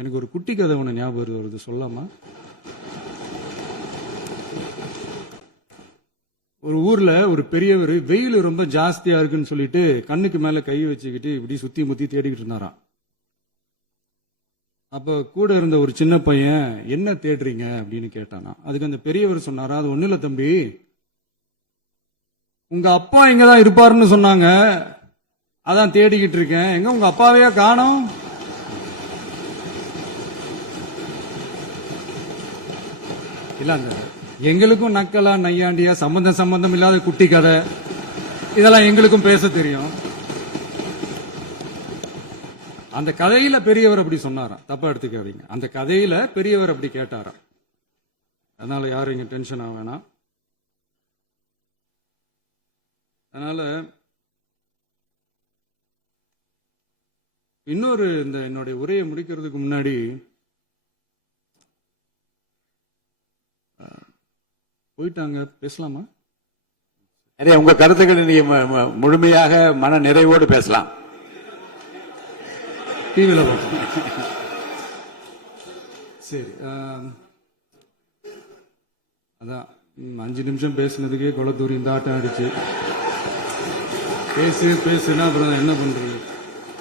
எனக்கு ஒரு குட்டி கதை ஒன்று ஞாபகம் வருது, சொல்லாமா? ஒரு ஊர்ல ஒரு பெரியவர் வெயில் ரொம்ப ஜாஸ்தியா இருக்குன்னு சொல்லிட்டு கண்ணுக்கு மேல கை வச்சுக்கிட்டு இப்படி சுத்தி முத்தி தேடிக்கிட்டு இருந்தாராம். அப்ப கூட இருந்த ஒரு சின்ன பையன், என்ன தேடுறீங்க அப்படின்னு கேட்டானா. அதுக்கு அந்த பெரியவர் சொன்னாரா, அது ஒண்ணு இல்ல தம்பி, உங்க அப்பா இங்கதான் இருப்பாருன்னு சொன்னாங்க, அதான் தேடிக்கிட்டு இருக்கேன். எங்க உங்க அப்பாவையா காணோம்? இல்ல, எங்களுக்கும் நக்கலா நையாண்டியா சம்பந்தம் இல்லாத குட்டி கதை இதெல்லாம் எங்களுக்கும் பேச தெரியும். அந்த கதையில பெரியவர் அப்படி சொன்னாராம், தப்பா எடுத்துக்காதீங்க. அந்த கதையில பெரியவர் அப்படி கேட்டாராம். அதனால யாரும் இங்க டென்ஷன் ஆக வேணாம். அதனால இன்னொரு, இந்த என்னுடைய உரையை முடிக்கிறதுக்கு முன்னாடி போயிட்டாங்க, பேசலாமா? நிறைய உங்க கருத்துக்களை நீங்க முழுமையாக மன நிறைவோடு பேசலாம். டிவியில் சரி, அதான் 5 நிமிஷம் பேசுனதுக்கே கொளத்தூரி இந்த ஆட்டம் அடிச்சு பேசுனா அப்புறம் என்ன பண்றது?